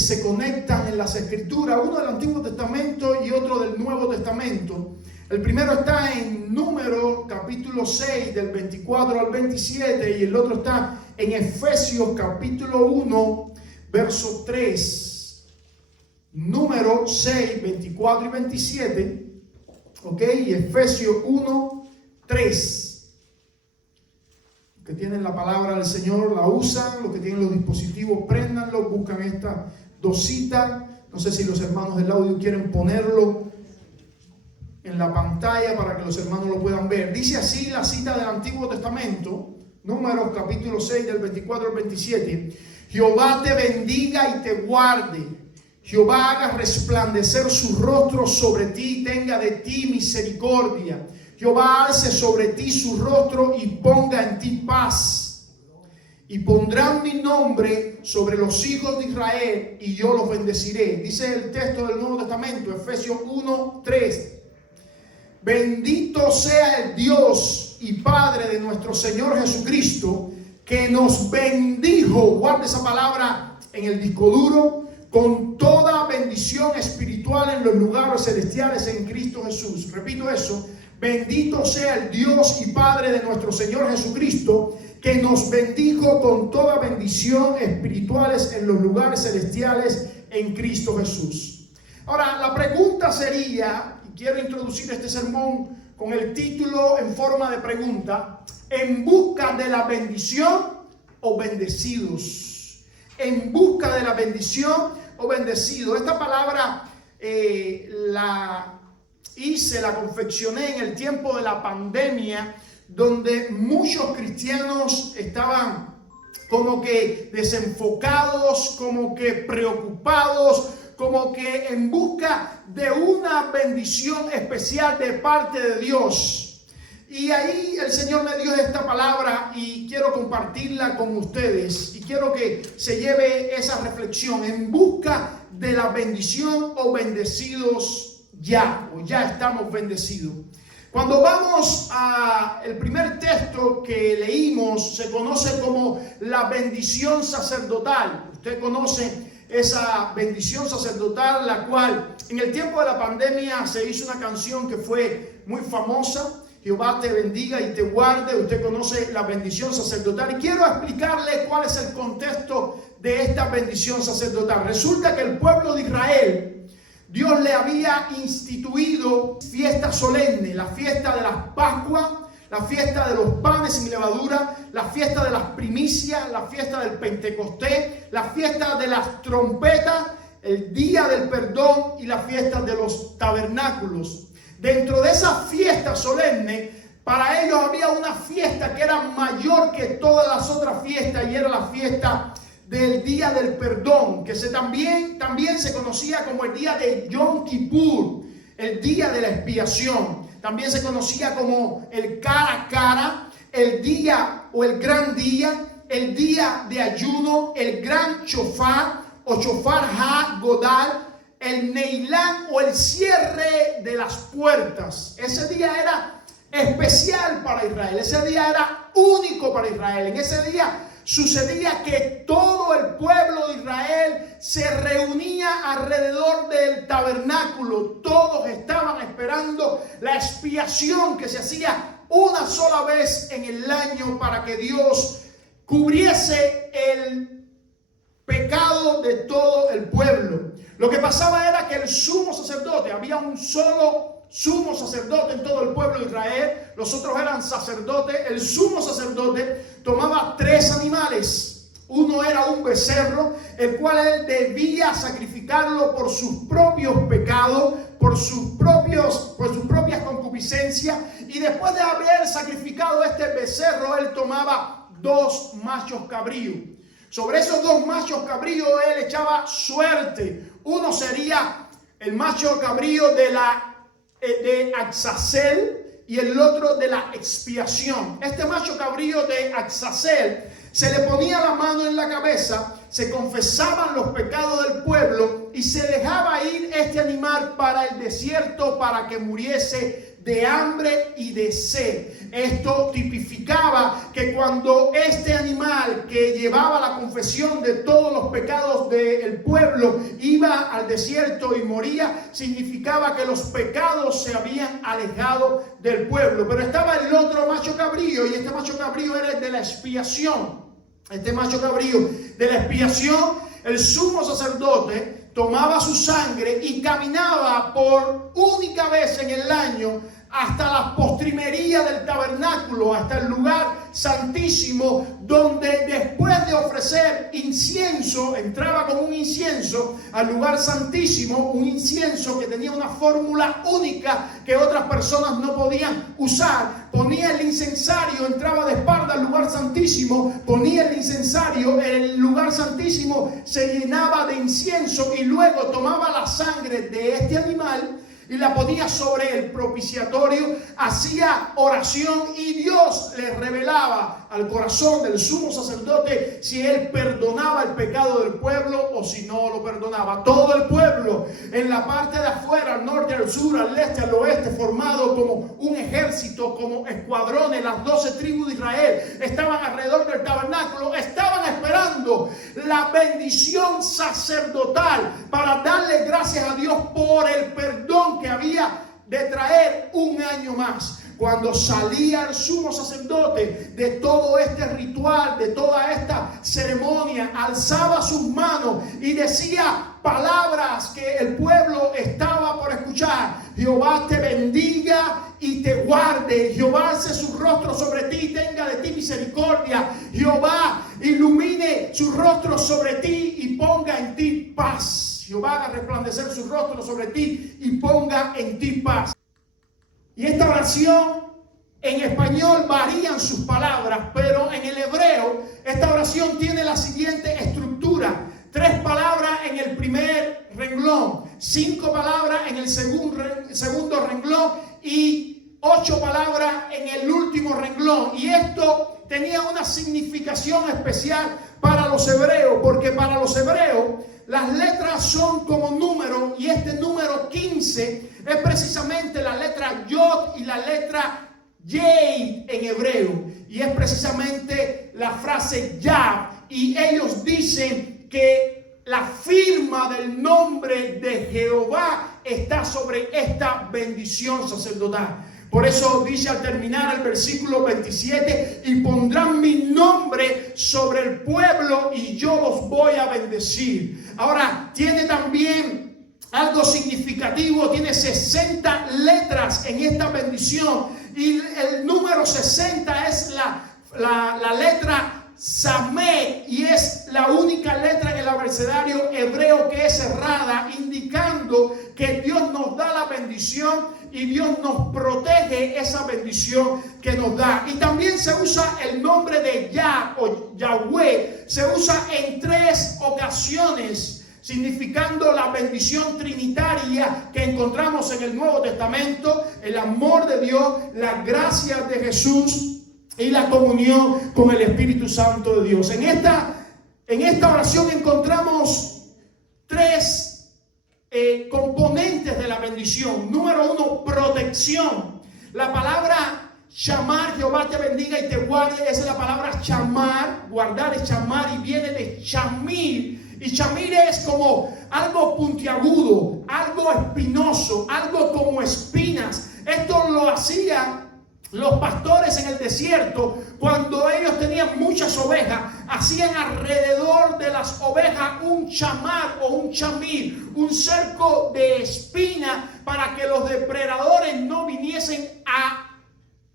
se conectan en las Escrituras, uno del Antiguo Testamento y otro del Nuevo Testamento. El primero está en Números capítulo 6 del 24 al 27 y el otro está en Efesios capítulo 1 verso 3. Números 6, 24 y 27. Ok, y Efesios 1, 3. Los que tienen la palabra del Señor la usan, los que tienen los dispositivos préndanlo, buscan esta dos citas. No sé si los hermanos del audio quieren ponerlo en la pantalla para que los hermanos lo puedan ver. Dice así la cita del Antiguo Testamento, Números capítulo 6 del 24 al 27. Jehová te bendiga y te guarde. Jehová haga resplandecer su rostro sobre ti y tenga de ti misericordia. Jehová alce sobre ti su rostro y ponga en ti paz. Y pondrán mi nombre sobre los hijos de Israel y yo los bendeciré. Dice el texto del Nuevo Testamento, Efesios 1, 3. Bendito sea el Dios y Padre de nuestro Señor Jesucristo, que nos bendijo, guarda esa palabra en el disco duro, con toda bendición espiritual en los lugares celestiales en Cristo Jesús. Repito eso, bendito sea el Dios y Padre de nuestro Señor Jesucristo, que nos bendijo con toda bendición espirituales en los lugares celestiales en Cristo Jesús. Ahora, la pregunta sería, quiero introducir este sermón con el título en forma de pregunta: ¿en busca de la bendición o bendecidos? ¿En busca de la bendición o bendecidos? Esta palabra la confeccioné en el tiempo de la pandemia, donde muchos cristianos estaban como que desenfocados, como que preocupados, como que en busca de una bendición especial de parte de Dios. Y ahí el Señor me dio esta palabra y quiero compartirla con ustedes. Y quiero que se lleve esa reflexión: en busca de la bendición o bendecidos ya, o ya estamos bendecidos. Cuando vamos al primer texto que leímos, se conoce como la bendición sacerdotal. Usted conoce esa bendición sacerdotal, la cual en el tiempo de la pandemia se hizo una canción que fue muy famosa: Jehová te bendiga y te guarde. Usted conoce la bendición sacerdotal y quiero explicarle cuál es el contexto de esta bendición sacerdotal. Resulta que el pueblo de Israel, Dios le había instituido fiesta solemne, la fiesta de las Pascuas, la fiesta de los panes sin levadura, la fiesta de las primicias, la fiesta del Pentecostés, la fiesta de las trompetas, el día del perdón y la fiesta de los tabernáculos. Dentro de esa fiesta solemne, para ellos había una fiesta que era mayor que todas las otras fiestas, y era la fiesta del día del perdón, que también se conocía como el día de Yom Kippur, el día de la expiación. También se conocía como el cara a cara, el día o el gran día, el día de ayuno, el gran shofar o shofar ha-godal, el neilán o el cierre de las puertas. Ese día era especial para Israel, ese día era único para Israel. En ese día sucedía que todo el pueblo de Israel se reunía alrededor del tabernáculo. Todos estaban esperando la expiación que se hacía una sola vez en el año para que Dios cubriese el pecado de todo el pueblo. Lo que pasaba era que el sumo sacerdote, había un solo sumo sacerdote en todo el pueblo de Israel, los otros eran sacerdotes. El sumo sacerdote tomaba 3 animales. Uno era un becerro, el cual él debía sacrificarlo por sus propios pecados, por sus propias concupiscencias. Y después de haber sacrificado este becerro, él tomaba 2 machos cabríos. Sobre esos 2 machos cabríos él echaba suerte. Uno sería el macho cabrío de Azazel y el otro de la expiación. Este macho cabrío de Azazel se le ponía la mano en la cabeza, se confesaban los pecados del pueblo y se dejaba ir este animal para el desierto para que muriese de hambre y de sed. Esto tipificaba que cuando este animal que llevaba la confesión de todos los pecados del pueblo iba al desierto y moría, significaba que los pecados se habían alejado del pueblo. Pero estaba el otro macho cabrío, y este macho cabrío era el de la expiación. Este macho cabrío de la expiación, el sumo sacerdote tomaba su sangre y caminaba por única vez en el año hasta la postrimería del tabernáculo, hasta el lugar santísimo, donde después de ofrecer incienso, entraba con un incienso al lugar santísimo, un incienso que tenía una fórmula única que otras personas no podían usar. Ponía el incensario, entraba de espalda al lugar santísimo, ponía el incensario, el lugar santísimo se llenaba de incienso y luego tomaba la sangre de este animal y la ponía sobre el propiciatorio, hacía oración y Dios le revelaba al corazón del sumo sacerdote si él perdonaba el pecado del pueblo o si no lo perdonaba. Todo el pueblo en la parte de afuera, al norte, al sur, al este, al oeste, formado como un ejército, como escuadrones, las 12 tribus de Israel estaban alrededor del tabernáculo, estaban esperando la bendición sacerdotal para darle gracias a Dios por el perdón que había de traer un año más. Cuando salía el sumo sacerdote de todo este ritual, de toda esta ceremonia, alzaba sus manos y decía palabras que el pueblo estaba por escuchar. Jehová te bendiga y te guarde. Jehová alce su rostro sobre ti y tenga de ti misericordia. Jehová ilumine su rostro sobre ti y ponga en ti paz. Jehová haga resplandecer su rostro sobre ti y ponga en ti paz. Y esta oración en español varían sus palabras, pero en el hebreo esta oración tiene la siguiente estructura: 3 palabras en el primer renglón, 5 palabras en el segundo renglón y 8 palabras en el último renglón. Y esto tenía una significación especial para los hebreos, porque para los hebreos las letras son como números, y este número 15 es precisamente la letra Yod y la letra Yei en hebreo, y es precisamente la frase Yah, y ellos dicen que la firma del nombre de Jehová está sobre esta bendición sacerdotal. Por eso dice al terminar el versículo 27, y pondrán mi nombre sobre el pueblo y yo los voy a bendecir. Ahora, tiene también algo significativo, tiene 60 letras en esta bendición, y el número 60 es la letra Samé, y es la única letra en el abecedario hebreo que es cerrada, indicando que Dios nos da la bendición y Dios nos protege esa bendición que nos da. Y también se usa el nombre de Yah o Yahweh, se usa en 3 ocasiones, significando la bendición trinitaria que encontramos en el Nuevo Testamento: el amor de Dios, la gracia de Jesús y la comunión con el Espíritu Santo de Dios. En esta oración encontramos 3 componentes de la bendición. Número 1, protección. La palabra shamar, Jehová te bendiga y te guarde, esa es la palabra shamar, guardar es shamar, y viene de shamir. Y shamir es como algo puntiagudo, algo espinoso, algo como espinas. Esto lo hacían los pastores en el desierto cuando ellos tenían muchas ovejas. Hacían alrededor de las ovejas un chamar o un chamir, un cerco de espina, para que los depredadores no viniesen a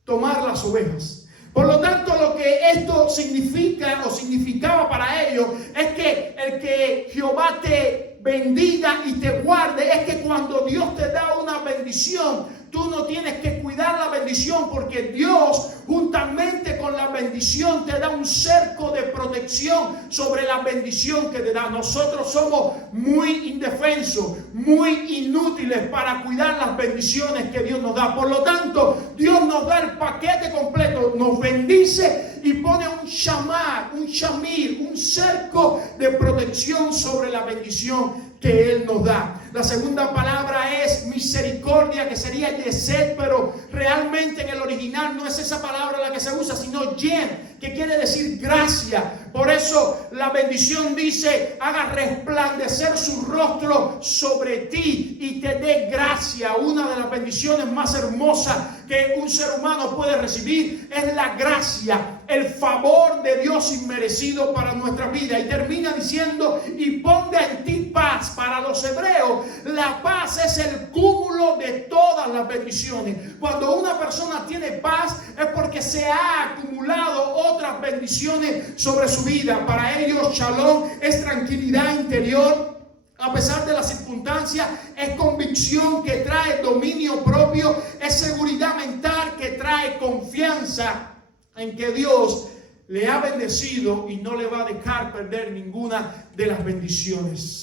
tomar las ovejas. Por lo tanto, lo que esto significa o significaba para ellos es que el que Jehová te bendiga y te guarde es que cuando Dios te da una bendición, tú no tienes que cuidar la bendición, porque Dios juntamente con la bendición te da un cerco de protección sobre la bendición que te da. Nosotros somos muy indefensos, muy inútiles para cuidar las bendiciones que Dios nos da. Por lo tanto, Dios nos da el paquete completo, nos bendice y pone un shamar, un shamir, un cerco de protección sobre la bendición que Él nos da. La segunda palabra es misericordia, que sería yesed, pero realmente en el original no es esa palabra la que se usa, sino yen, que quiere decir gracia. Por eso la bendición dice: haga resplandecer su rostro sobre ti y te dé gracia. Una de las bendiciones más hermosas que un ser humano puede recibir es la gracia, el favor de Dios inmerecido para nuestra vida. Y termina diciendo: y ponga en ti paz. Para los hebreos, la paz es el cúmulo de todas las bendiciones. Cuando una persona tiene paz es porque se ha acumulado otras bendiciones sobre su vida. Para ellos, shalom es tranquilidad interior a pesar de las circunstancias, es convicción que trae dominio propio, es seguridad mental que trae confianza en que Dios le ha bendecido y no le va a dejar perder ninguna de las bendiciones.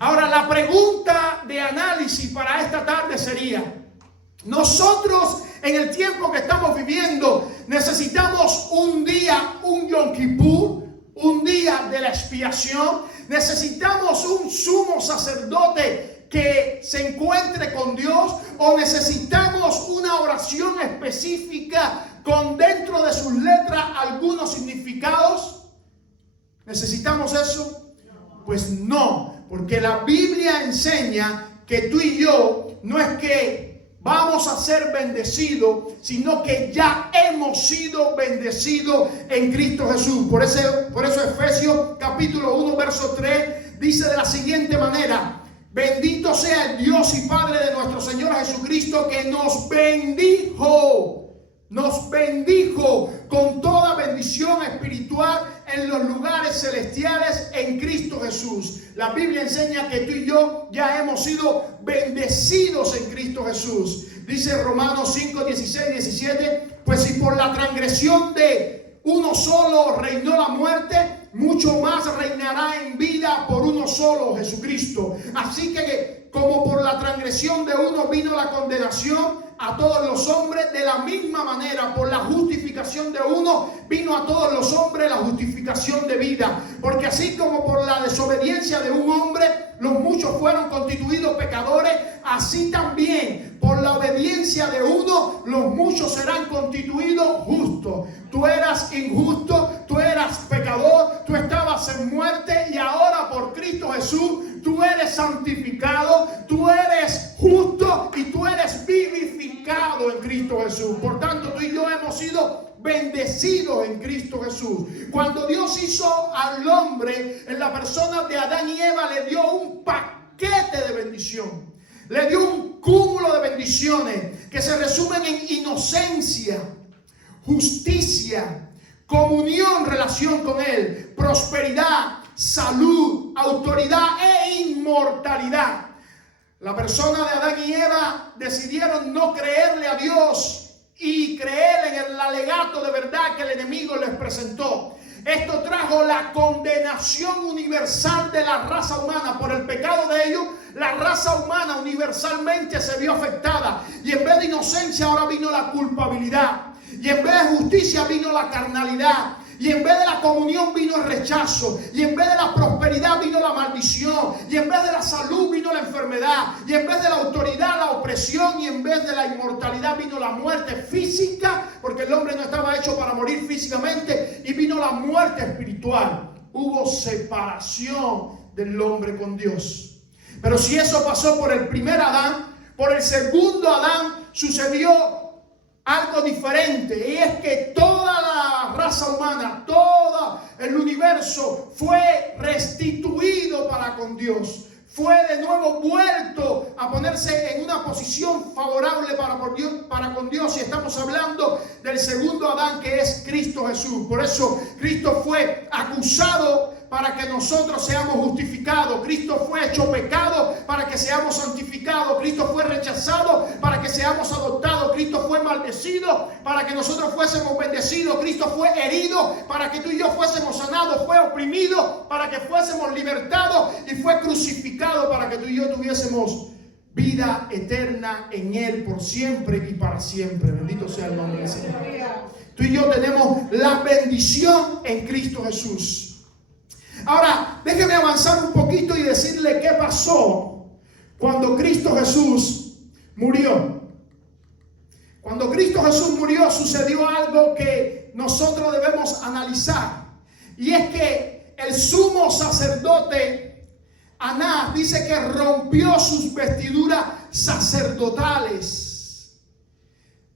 Ahora, la pregunta de análisis para esta tarde sería: nosotros en el tiempo que estamos viviendo necesitamos un día, un Yom Kippur, un día de la expiación. Necesitamos un sumo sacerdote que se encuentre con Dios, o necesitamos una oración específica con dentro de sus letras algunos significados. ¿Necesitamos eso? Pues no, porque la Biblia enseña que tú y yo no es que vamos a ser bendecidos, sino que ya hemos sido bendecidos en Cristo Jesús. Por eso Efesios capítulo 1 verso 3 dice de la siguiente manera: bendito sea el Dios y Padre de nuestro Señor Jesucristo, que nos bendijo con toda bendición espiritual en los lugares celestiales en Cristo Jesús. La Biblia enseña que tú y yo ya hemos sido bendecidos en Cristo Jesús. Dice Romanos 5, 16, 17: pues si por la transgresión de uno solo reinó la muerte, mucho más reinará en vida por uno solo, Jesucristo. Así que como por la transgresión de uno vino la condenación a todos los hombres, de la misma manera por la justificación de uno vino a todos los hombres la justificación de vida. Porque así como por la desobediencia de un hombre los muchos fueron constituidos pecadores, así también por la obediencia de uno los muchos serán constituidos justos. Tú eras injusto, tú eras pecador, tú estabas en muerte, y ahora por Cristo Jesús tú eres santificado, tú eres justo y tú eres vivificado en Cristo Jesús. Por tanto, tú y yo hemos sido bendecidos en Cristo Jesús. Cuando Dios hizo al hombre en la persona de Adán y Eva, le dio un paquete de bendición. Le dio un cúmulo de bendiciones que se resumen en inocencia, justicia, comunión, relación con Él, prosperidad, salud, autoridad e inmortalidad. La persona de Adán y Eva decidieron no creerle a Dios y creer en el alegato de verdad que el enemigo les presentó. Esto trajo la condenación universal de la raza humana. Por el pecado de ellos, la raza humana universalmente se vio afectada. Y en vez de inocencia ahora vino la culpabilidad. Y en vez de justicia vino la carnalidad. Y en vez de la comunión vino el rechazo. Y en vez de la prosperidad vino la maldición. Y en vez de la salud vino la enfermedad. Y en vez de la autoridad la opresión. Y en vez de la inmortalidad vino la muerte física, porque el hombre no estaba hecho para morir físicamente. Y vino la muerte espiritual. Hubo separación del hombre con Dios. Pero si eso pasó por el primer Adán, por el segundo Adán sucedió algo diferente, y es que toda la raza humana, todo el universo fue restituido para con Dios. Fue de nuevo vuelto a ponerse en una posición favorable para con Dios. Y estamos hablando del segundo Adán, que es Cristo Jesús. Por eso Cristo fue acusado para que nosotros seamos justificados. Cristo fue hecho pecado para que seamos santificados. Cristo fue rechazado para que seamos adoptados. Cristo fue maldecido para que nosotros fuésemos bendecidos. Cristo fue herido para que tú y yo fuésemos sanados. Fue oprimido para que fuésemos libertados. Y fue crucificado para que tú y yo tuviésemos vida eterna en Él por siempre y para siempre. Bendito sea el nombre del Señor. Tú y yo tenemos la bendición en Cristo Jesús. Ahora, déjeme avanzar un poquito y decirle qué pasó cuando Cristo Jesús murió. Cuando Cristo Jesús murió, sucedió algo que nosotros debemos analizar. Y es que el sumo sacerdote Anás dice que rompió sus vestiduras sacerdotales.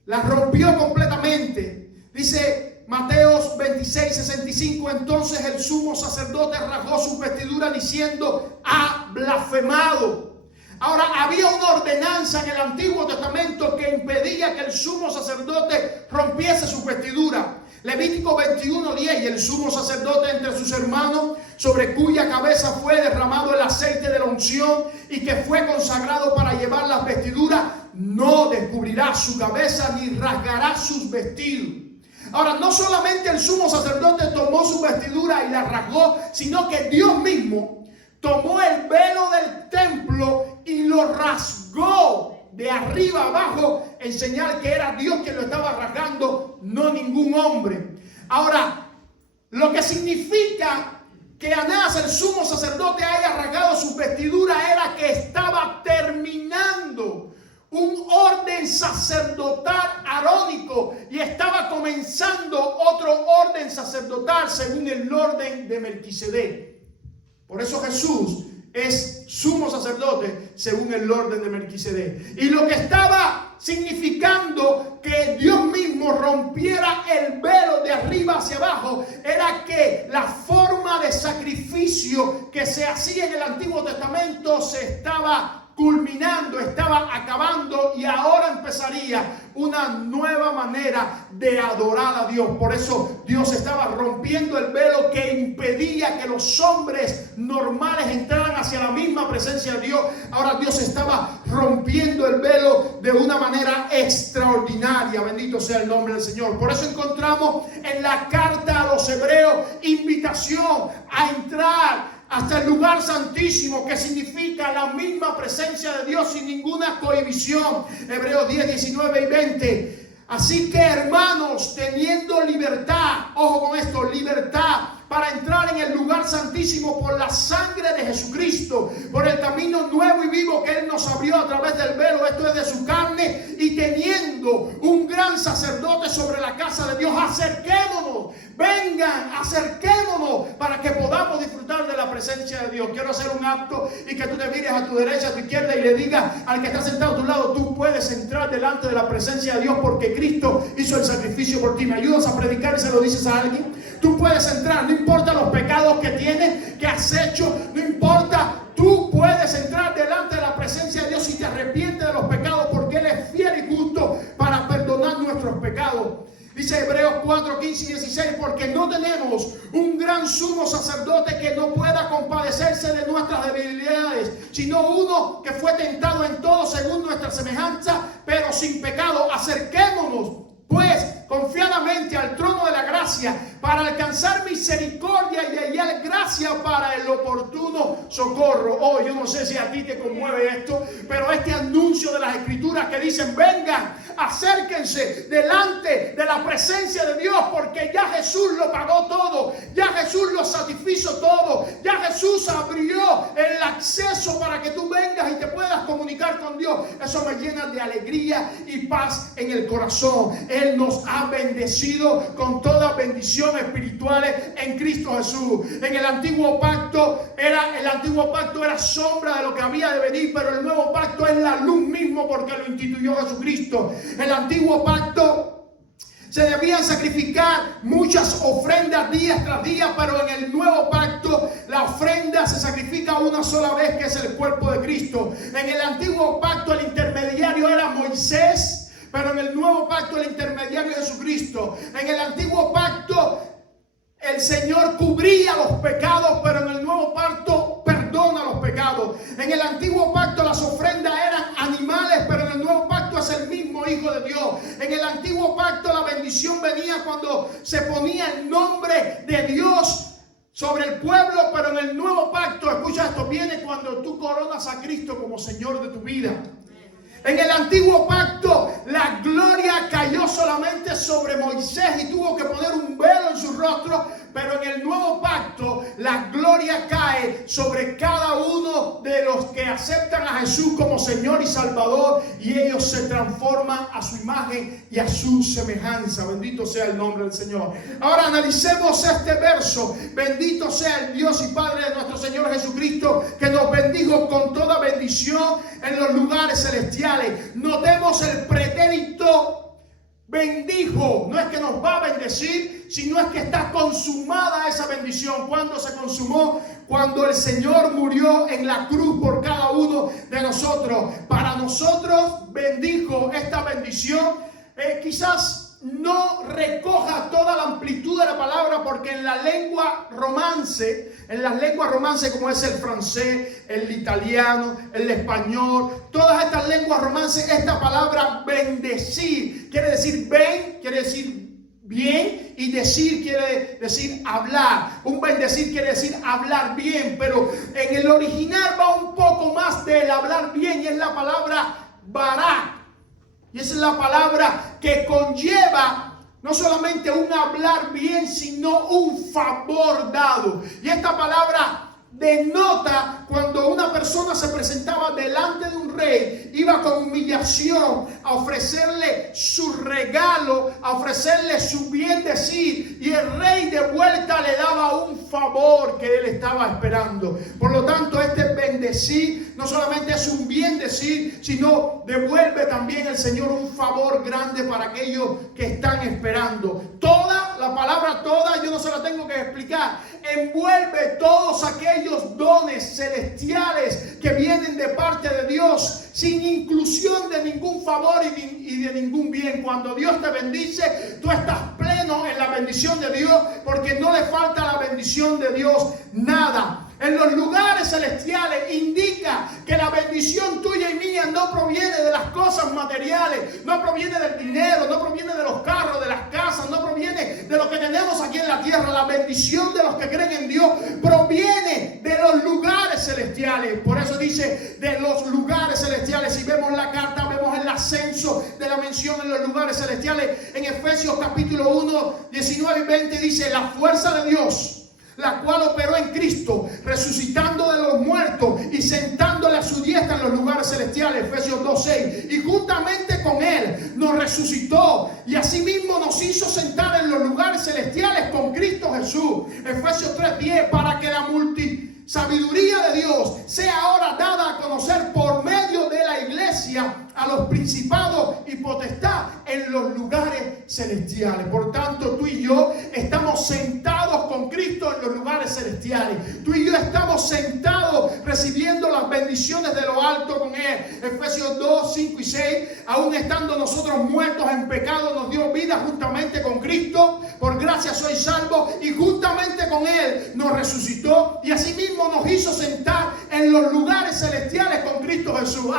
Las rompió completamente. Dice Mateo 26:65, entonces el sumo sacerdote rasgó sus vestiduras diciendo, ha blasfemado. Ahora, había una ordenanza en el Antiguo Testamento que impedía que el sumo sacerdote rompiese sus vestiduras. Levítico 21:10, y el sumo sacerdote entre sus hermanos, sobre cuya cabeza fue derramado el aceite de la unción y que fue consagrado para llevar las vestiduras, no descubrirá su cabeza ni rasgará sus vestidos. Ahora, no solamente el sumo sacerdote tomó su vestidura y la rasgó, sino que Dios mismo tomó el velo del templo y lo rasgó de arriba abajo, en señal que era Dios quien lo estaba rasgando, no ningún hombre. Ahora, lo que significa que Anás, el sumo sacerdote, haya rasgado sus vestiduras era que estaba terminando un orden sacerdotal arónico y estaba comenzando otro orden sacerdotal según el orden de Melquisedec. Por eso Jesús es sumo sacerdote según el orden de Melquisedec. Y lo que estaba significando que Dios mismo rompiera el velo de arriba hacia abajo era que la forma de sacrificio que se hacía en el Antiguo Testamento se estaba culminando, estaba acabando, y ahora empezaría una nueva manera de adorar a Dios. Por eso Dios estaba rompiendo el velo que impedía que los hombres normales entraran hacia la misma presencia de Dios. Ahora Dios estaba rompiendo el velo de una manera extraordinaria. Bendito sea el nombre del Señor. Por eso encontramos en la carta a los hebreos invitación a entrar hasta el lugar santísimo, que significa la misma presencia de Dios sin ninguna cohibición. Hebreos 10, 19 y 20. Así que, hermanos, teniendo libertad, ojo con esto, libertad para entrar en el lugar santísimo por la sangre de Jesucristo, por el camino nuevo y vivo que Él nos abrió a través del velo, esto es de su carne, y teniendo un gran sacerdote sobre la casa de Dios, acerquémonos, vengan, acerquémonos para que podamos disfrutar de la presencia de Dios. Quiero hacer un acto y que tú te mires a tu derecha, a tu izquierda y le digas al que está sentado a tu lado, tú puedes entrar delante de la presencia de Dios porque Cristo hizo el sacrificio por ti. ¿Me ayudas a predicar y se lo dices a alguien? Tú puedes entrar, no importa los pecados que tienes, que has hecho, no importa, tú puedes entrar delante de la presencia de Dios y te arrepientes de los pecados porque Él es fiel y justo para perdonar nuestros pecados. Dice Hebreos 4, 15 y 16, porque no tenemos un gran sumo sacerdote que no pueda compadecerse de nuestras debilidades, sino uno que fue tentado en todo según nuestra semejanza, pero sin pecado. Acerquémonos pues confiadamente al trono de la gracia para alcanzar misericordia y hallar gracia para el oportuno socorro. Oh, yo no sé si a ti te conmueve esto, pero este anuncio de las Escrituras que dicen, vengan, acérquense delante de la presencia de Dios, porque ya Jesús lo pagó todo, ya Jesús lo satisfizo todo, ya Jesús abrió el acceso para que tú vengas y te puedas comunicar con Dios. Eso me llena de alegría y paz en el corazón. Él nos ha bendecido con todas bendiciones espirituales en Cristo Jesús. En el antiguo pacto era sombra de lo que había de venir, pero el nuevo pacto es la luz mismo porque lo instituyó Jesucristo. El antiguo pacto se debían sacrificar muchas ofrendas día tras día, pero en el nuevo pacto la ofrenda se sacrifica una sola vez, que es el cuerpo de Cristo. En el antiguo pacto el intermediario era Moisés, pero en el nuevo pacto el intermediario es Jesucristo. En el antiguo pacto el Señor cubría los pecados, pero en el nuevo pacto perdona los pecados. En el antiguo pacto las ofrendas eran animales, pero en el nuevo pacto es el mismo Hijo de Dios. En el antiguo pacto la bendición venía cuando se ponía el nombre de Dios sobre el pueblo, pero en el nuevo pacto, escucha esto, viene cuando tú coronas a Cristo como Señor de tu vida. En el antiguo pacto la gloria cayó solamente sobre Moisés y tuvo que poner un velo en su rostro pero en el nuevo pacto la gloria cae sobre cada uno de los que aceptan a Jesús como Señor y Salvador, y ellos se transforman a su imagen y a su semejanza. Bendito sea el nombre del Señor. Ahora analicemos este verso. Bendito sea el Dios y Padre de nuestro Señor Jesucristo, que nos bendijo con toda bendición en los lugares celestiales. Notemos el pretérito bendijo. No es que nos va a bendecir, sino es que está consumada esa bendición. ¿Cuándo se consumó? Cuando el Señor murió en la cruz por cada uno de nosotros. Para nosotros bendijo esta bendición. Quizás no recoja toda la amplitud de la palabra, porque en las lenguas romance como es el francés, el italiano, el español, todas estas lenguas romances, esta palabra bendecir quiere decir ven, quiere decir bien, y decir quiere decir hablar. Un bendecir quiere decir hablar bien, pero en el original va un poco más del hablar bien, y es la palabra barak. Y esa es la palabra que conlleva no solamente un hablar bien, sino un favor dado. Y esta palabra denota cuando una persona se presentaba delante de un rey, iba con humillación a ofrecerle su regalo, a ofrecerle su bien decir, y el rey de vuelta le daba un favor que él estaba esperando. Por lo tanto, este bendecir no solamente es un bien decir, sino devuelve también el Señor un favor grande para aquellos que están esperando. Toda la palabra, toda, yo no se la tengo que explicar, envuelve todos aquellos dones celestiales que vienen de parte de Dios, sin inclusión de ningún favor y de ningún bien. Cuando Dios te bendice, tú estás pleno en la bendición de Dios, porque no le falta a la bendición de Dios nada. En los lugares celestiales indica que la bendición tuya y mía no proviene de las cosas materiales, no proviene del dinero, no proviene de los carros, de las casas, no proviene de lo que tenemos aquí en la tierra. La bendición de los que creen en Dios proviene de los lugares celestiales. Por eso dice de los lugares celestiales. Si vemos la carta, vemos el ascenso de la mención en los lugares celestiales. En Efesios capítulo 1, 19 y 20 dice: la fuerza de Dios, la cual operó en Cristo, resucitando de los muertos y sentándole a su diestra en los lugares celestiales. Efesios 2:6. Y juntamente con Él nos resucitó y asimismo nos hizo sentar en los lugares celestiales con Cristo Jesús. Efesios 3:10. Para que la sabiduría de Dios sea ahora dada a conocer por medio de la iglesia a los principados y potestad en los lugares celestiales. Por tanto, tú y yo estamos sentados con Cristo en los lugares celestiales. Tú y yo estamos sentados recibiendo las bendiciones de lo alto con Él. Efesios 2, 5 y 6. Aún estando nosotros muertos en pecado, nos dio vida juntamente con Cristo. Por gracia sois salvos, y juntamente con Él nos resucitó y asimismo nos hizo sentar en los lugares celestiales con Cristo Jesús.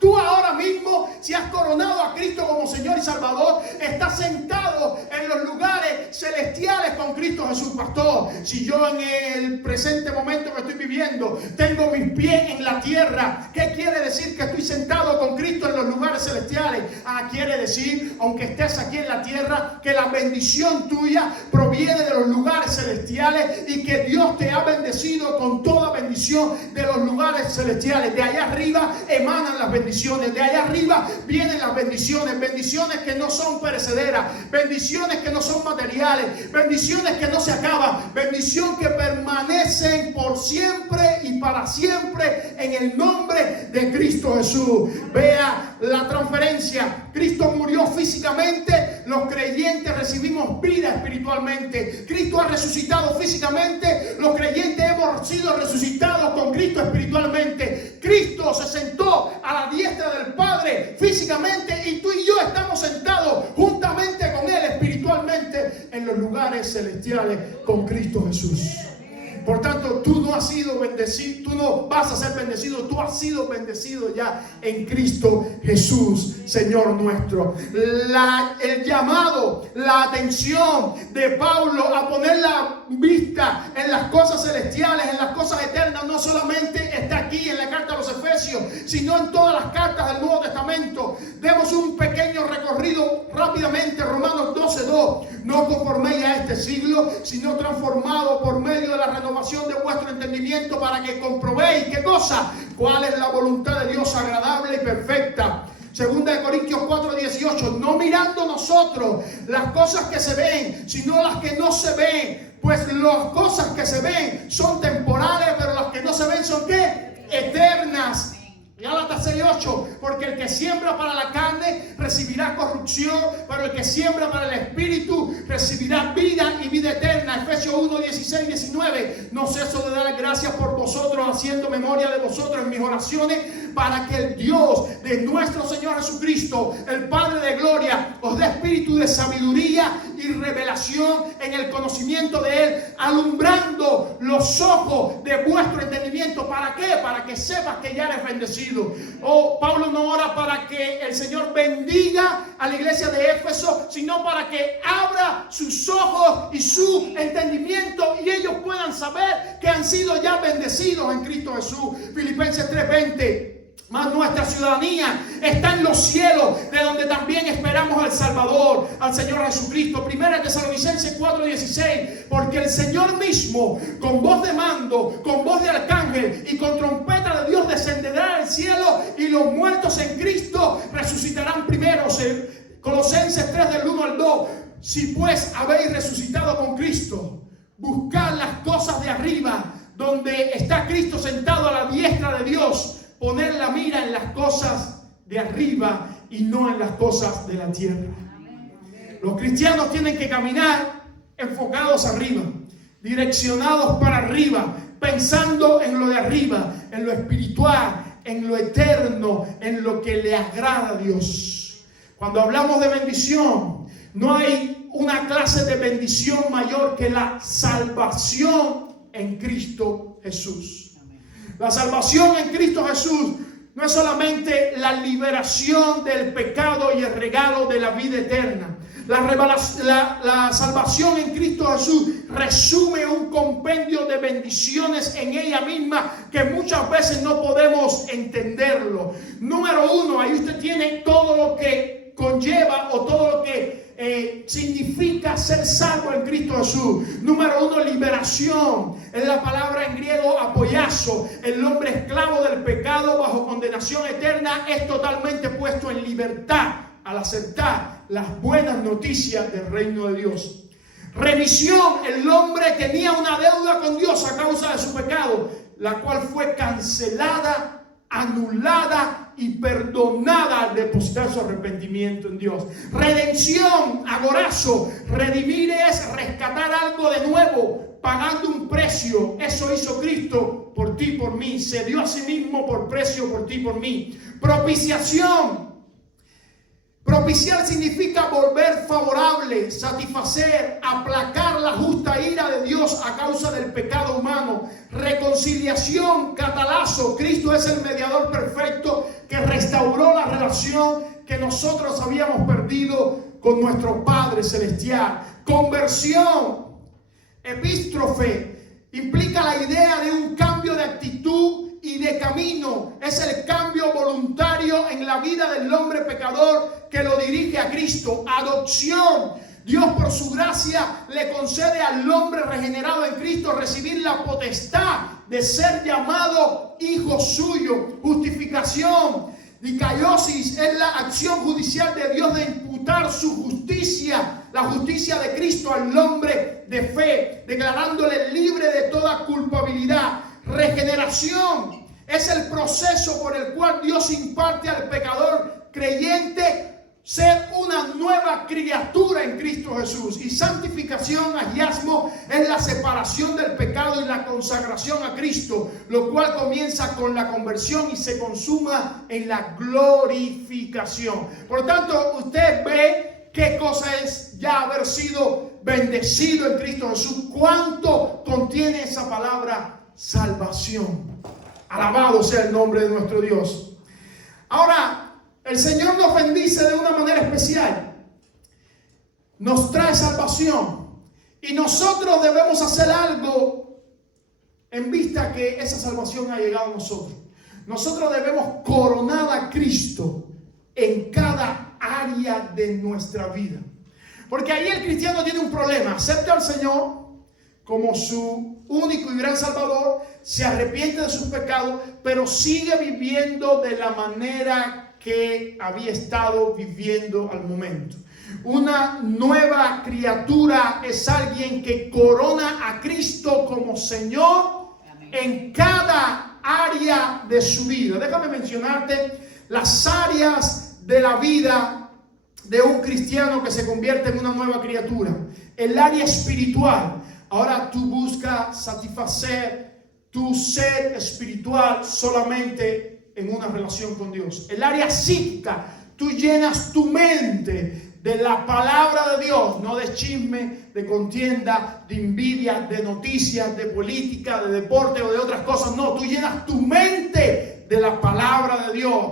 Tú ahora mismo, si has coronado a Cristo como Señor y Salvador, estás sentado en los lugares celestiales con Cristo Jesús. Pastor, si yo en el presente momento que estoy viviendo tengo mis pies en la tierra, ¿qué quiere decir que estoy sentado con Cristo en los lugares celestiales? Quiere decir, aunque estés aquí en la tierra, que la bendición tuya proviene de los lugares celestiales y que Dios te ha bendecido con toda bendición de los lugares celestiales. De allá arriba emanan las bendiciones. De allá arriba vienen las bendiciones, bendiciones que no son perecederas, bendiciones que no son materiales, bendiciones que no se acaban, bendición que permanecen por siempre y para siempre en el nombre de Cristo Jesús. Vea la transferencia. Cristo murió físicamente, los creyentes recibimos vida espiritualmente. Cristo ha resucitado físicamente, los creyentes hemos sido resucitados con Cristo espiritualmente. Cristo se sentó a la diestra del Padre físicamente, y tú y yo estamos sentados juntamente con Él espiritualmente en los lugares celestiales con Cristo Jesús. Por tanto, tú no has sido bendecido, tú no vas a ser bendecido, tú has sido bendecido ya en Cristo Jesús, Señor nuestro. El llamado, la atención de Pablo a poner la vista en las cosas celestiales, en las cosas eternas, no solamente está aquí en la carta a los Efesios, sino en todas las cartas del Nuevo Testamento. Demos un pequeño recorrido rápidamente. Romanos 12:2. No conforméis a este siglo, sino transformado por medio de la renovación de vuestro entendimiento, para que comprobéis, ¿qué cosa? Cuál es la voluntad de Dios agradable y perfecta. Segunda de Corintios 4:18, no mirando nosotros las cosas que se ven, sino las que no se ven. Pues las cosas que se ven son temporales, pero las que no se ven son ¿qué? Eternas. Gálatas 6:8, porque el que siembra para la carne recibirá corrupción, pero el que siembra para el espíritu recibirá vida y vida eterna. Efesios 1:16-19, no ceso de dar gracias por vosotros, haciendo memoria de vosotros en mis oraciones, para que el Dios de nuestro Señor Jesucristo, el Padre de gloria, os dé espíritu de sabiduría y revelación en el conocimiento de Él, alumbrando los ojos de vuestro entendimiento. ¿Para qué? Para que sepas que ya eres bendecido. Pablo no ora para que el Señor bendiga a la iglesia de Éfeso, sino para que abra sus ojos y su entendimiento y ellos puedan saber que han sido ya bendecidos en Cristo Jesús. Filipenses 3:20. Mas nuestra ciudadanía está en los cielos, de donde también esperamos al Salvador, al Señor Jesucristo. Primera Tesalonicenses 4:16, porque el Señor mismo, con voz de mando, con voz de arcángel y con trompeta de Dios, descenderá del cielo, y los muertos en Cristo resucitarán primero. Colosenses 3:1-2. Si pues habéis resucitado con Cristo, buscad las cosas de arriba, donde está Cristo sentado a la diestra de Dios. Poner la mira en las cosas de arriba y no en las cosas de la tierra. Los cristianos tienen que caminar enfocados arriba, direccionados para arriba, pensando en lo de arriba, en lo espiritual, en lo eterno, en lo que le agrada a Dios. Cuando hablamos de bendición, no hay una clase de bendición mayor que la salvación en Cristo Jesús. La salvación en Cristo Jesús no es solamente la liberación del pecado y el regalo de la vida eterna. La salvación en Cristo Jesús resume un compendio de bendiciones en ella misma que muchas veces no podemos entenderlo. Número uno, ahí usted tiene todo lo que conlleva o todo lo que significa ser salvo en Cristo Jesús. Número uno, liberación. Es la palabra en griego apoyazo. El hombre esclavo del pecado bajo condenación eterna es totalmente puesto en libertad al aceptar las buenas noticias del reino de Dios. Remisión. El hombre tenía una deuda con Dios a causa de su pecado, la cual fue cancelada, anulada y perdonada al depositar su arrepentimiento en Dios. Redención, agorazo. Redimir es rescatar algo de nuevo, pagando un precio. Eso hizo Cristo por ti y por mí. Se dio a sí mismo por precio por ti y por mí. Propiciación. Propiciar significa volver favorable, satisfacer, aplacar la justa ira de Dios a causa del pecado humano. Reconciliación, catalazo. Cristo es el mediador perfecto que restauró la relación que nosotros habíamos perdido con nuestro Padre Celestial. Conversión, epístrofe, implica la idea de un cambio de actitud y de camino. Es el cambio voluntario en la vida del hombre pecador que lo dirige a Cristo. Adopción. Dios por su gracia le concede al hombre regenerado en Cristo recibir la potestad de ser llamado hijo suyo. Justificación. Dikaiosis es la acción judicial de Dios de imputar su justicia, la justicia de Cristo al hombre de fe, declarándole libre de toda culpabilidad. Regeneración es el proceso por el cual Dios imparte al pecador creyente ser una nueva criatura en Cristo Jesús. Y santificación, agiasmo, es la separación del pecado y la consagración a Cristo, lo cual comienza con la conversión y se consuma en la glorificación. Por lo tanto, usted ve qué cosa es ya haber sido bendecido en Cristo Jesús. ¿Cuánto contiene esa palabra salvación? Alabado sea el nombre de nuestro Dios. Ahora, el Señor nos bendice de una manera especial. Nos trae salvación. Y nosotros debemos hacer algo en vista que esa salvación ha llegado a nosotros. Nosotros debemos coronar a Cristo en cada área de nuestra vida. Porque ahí el cristiano tiene un problema. Acepta al Señor como su único y gran Salvador, se arrepiente de sus pecados, pero sigue viviendo de la manera que había estado viviendo al momento. Una nueva criatura es alguien que corona a Cristo como Señor en cada área de su vida. Déjame mencionarte las áreas de la vida de un cristiano que se convierte en una nueva criatura. El área espiritual. Ahora tú buscas satisfacer tu sed espiritual solamente en una relación con Dios. El área psíquica, tú llenas tu mente de la palabra de Dios, no de chisme, de contienda, de envidia, de noticias, de política, de deporte o de otras cosas. No, tú llenas tu mente de la palabra de Dios.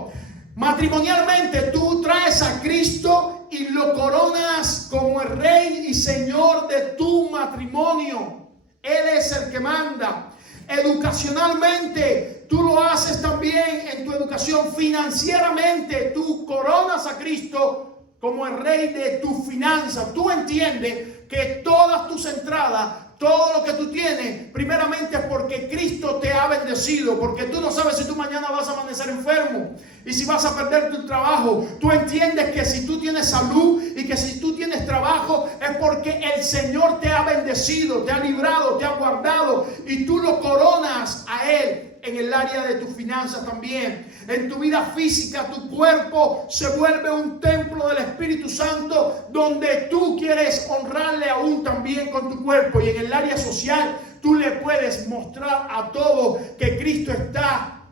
Matrimonialmente tú traes a Cristo y lo coronas como el Rey y Señor de tu matrimonio. Él es el que manda. Educacionalmente tú lo haces también en tu educación. Financieramente tú coronas a Cristo como el Rey de tu finanza. Tú entiendes que todas tus entradas, todo lo que tú tienes, primeramente es porque Cristo te ha bendecido, porque tú no sabes si tú mañana vas a amanecer enfermo y si vas a perder tu trabajo. Tú entiendes que si tú tienes salud y que si tú tienes trabajo es porque el Señor te ha bendecido, te ha librado, te ha guardado y tú lo coronas a Él. En el área de tus finanzas también. En tu vida física, tu cuerpo se vuelve un templo del Espíritu Santo donde tú quieres honrarle aún también con tu cuerpo. Y en el área social, tú le puedes mostrar a todos que Cristo está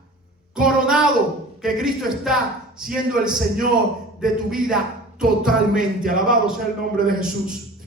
coronado, que Cristo está siendo el Señor de tu vida totalmente. Alabado sea el nombre de Jesús.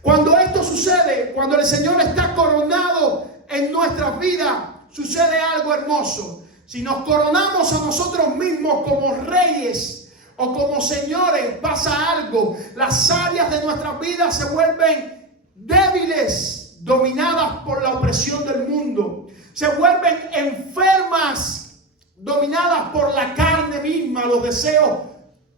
Cuando esto sucede, cuando el Señor está coronado en nuestras vidas, sucede algo hermoso. Si nos coronamos a nosotros mismos como reyes o como señores, pasa algo. Las áreas de nuestras vidas se vuelven débiles, dominadas por la opresión del mundo. Se vuelven enfermas, dominadas por la carne misma, los deseos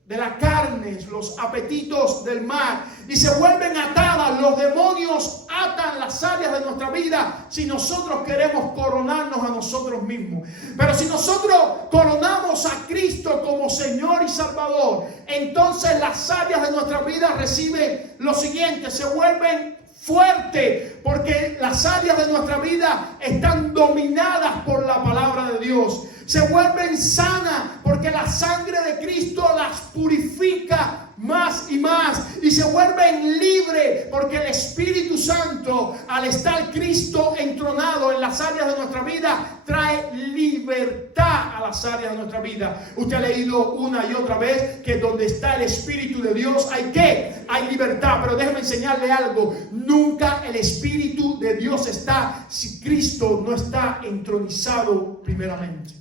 de la carne, los apetitos del mal, y se vuelven atadas. Los demonios atan las áreas de nuestra vida si nosotros queremos coronarnos a nosotros mismos. Pero si nosotros coronamos a Cristo como Señor y Salvador, entonces las áreas de nuestra vida reciben lo siguiente: se vuelven fuertes, porque las áreas de nuestra vida están dominadas por la palabra de Dios. Se vuelven sanas porque la sangre de Cristo las purifica más y más, y se vuelven libres porque el Espíritu Santo, al estar Cristo entronado en las áreas de nuestra vida, trae libertad a las áreas de nuestra vida. Usted ha leído una y otra vez que donde está el Espíritu de Dios hay libertad. Pero déjeme enseñarle algo: nunca el Espíritu de Dios está si Cristo no está entronizado primeramente.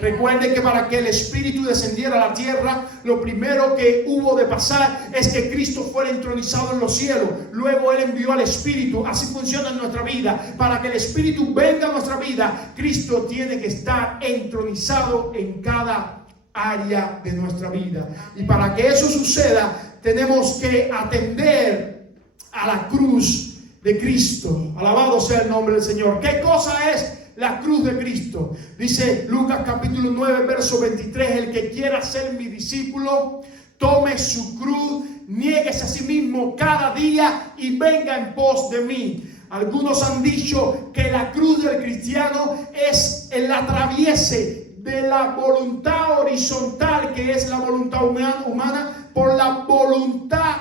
Recuerde que para que el Espíritu descendiera a la tierra, lo primero que hubo de pasar es que Cristo fuera entronizado en los cielos. Luego Él envió al Espíritu. Así funciona en nuestra vida. Para que el Espíritu venga a nuestra vida, Cristo tiene que estar entronizado en cada área de nuestra vida. Y para que eso suceda, tenemos que atender a la cruz de Cristo. Alabado sea el nombre del Señor. ¿Qué cosa es la cruz de Cristo? Dice Lucas capítulo 9 verso 23: el que quiera ser mi discípulo, tome su cruz, niéguese a sí mismo cada día y venga en pos de mí. Algunos han dicho que la cruz del cristiano es el atraviese de la voluntad horizontal, que es la voluntad humana, por la voluntad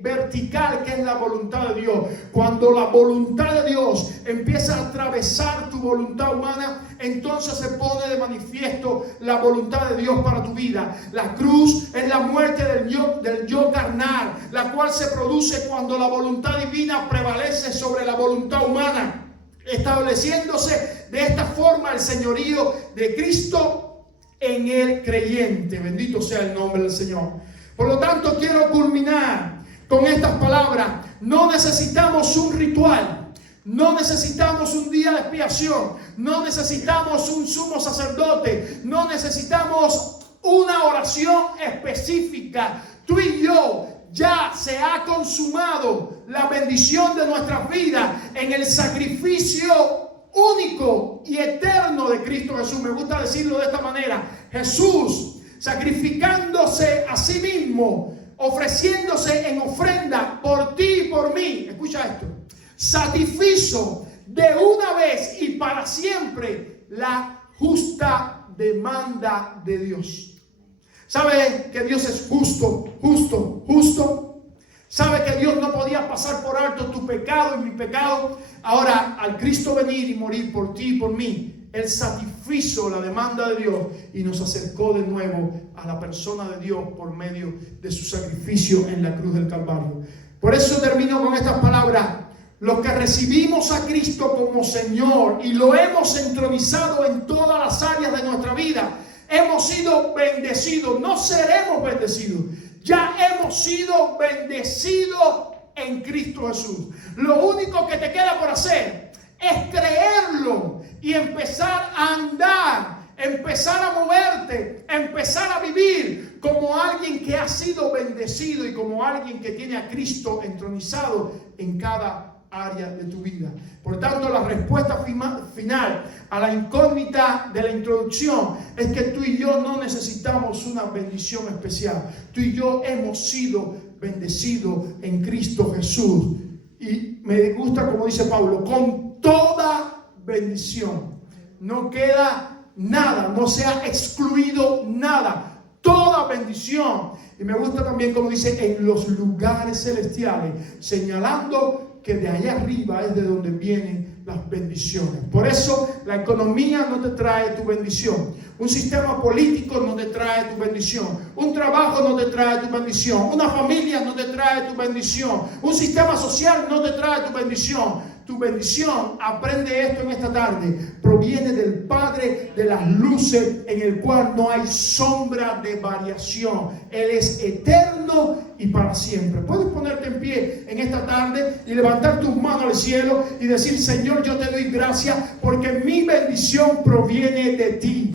vertical, que es la voluntad de Dios. Cuando la voluntad de Dios empieza a atravesar tu voluntad humana, entonces se pone de manifiesto la voluntad de Dios para tu vida. La cruz es la muerte del yo carnal, la cual se produce cuando la voluntad divina prevalece sobre la voluntad humana, estableciéndose de esta forma el señorío de Cristo en el creyente. Bendito sea el nombre del Señor. Por lo tanto, quiero culminar con estas palabras. No necesitamos un ritual, no necesitamos un día de expiación, no necesitamos un sumo sacerdote, no necesitamos una oración específica. Tú y yo ya se ha consumado la bendición de nuestras vidas en el sacrificio único y eterno de Cristo Jesús. Me gusta decirlo de esta manera. Jesús sacrificándose a sí mismo, ofreciéndose en ofrenda por ti y por mí. Escucha esto. Satisfizo de una vez y para siempre la justa demanda de Dios. ¿Sabe que Dios es justo? ¿Sabe que Dios no podía pasar por alto tu pecado y mi pecado? Ahora, al Cristo venir y morir por ti y por mí, Él satisfizo la demanda de Dios y nos acercó de nuevo a la persona de Dios por medio de su sacrificio en la cruz del Calvario. Por eso termino con estas palabras. Los que recibimos a Cristo como Señor y lo hemos entronizado en todas las áreas de nuestra vida, hemos sido bendecidos, no seremos bendecidos. Ya hemos sido bendecidos en Cristo Jesús. Lo único que te queda por hacer es creerlo y empezar a andar, empezar a moverte, empezar a vivir como alguien que ha sido bendecido y como alguien que tiene a Cristo entronizado en cada área de tu vida. Por tanto, la respuesta final a la incógnita de la introducción es que tú y yo no necesitamos una bendición especial. Tú y yo hemos sido bendecidos en Cristo Jesús. Y me gusta como dice Pablo, con toda bendición. No queda nada, no se ha excluido nada. Toda bendición. Y me gusta también como dice en los lugares celestiales, señalando que de allá arriba es de donde vienen las bendiciones. Por eso la economía no te trae tu bendición. Un sistema político no te trae tu bendición. Un trabajo no te trae tu bendición. Una familia no te trae tu bendición. Un sistema social no te trae tu bendición. Tu bendición, aprende esto en esta tarde, proviene del Padre de las luces, en el cual no hay sombra de variación. Él es eterno y para siempre. Puedes ponerte en pie en esta tarde y levantar tus manos al cielo y decir: Señor, yo te doy gracias porque mi bendición proviene de ti.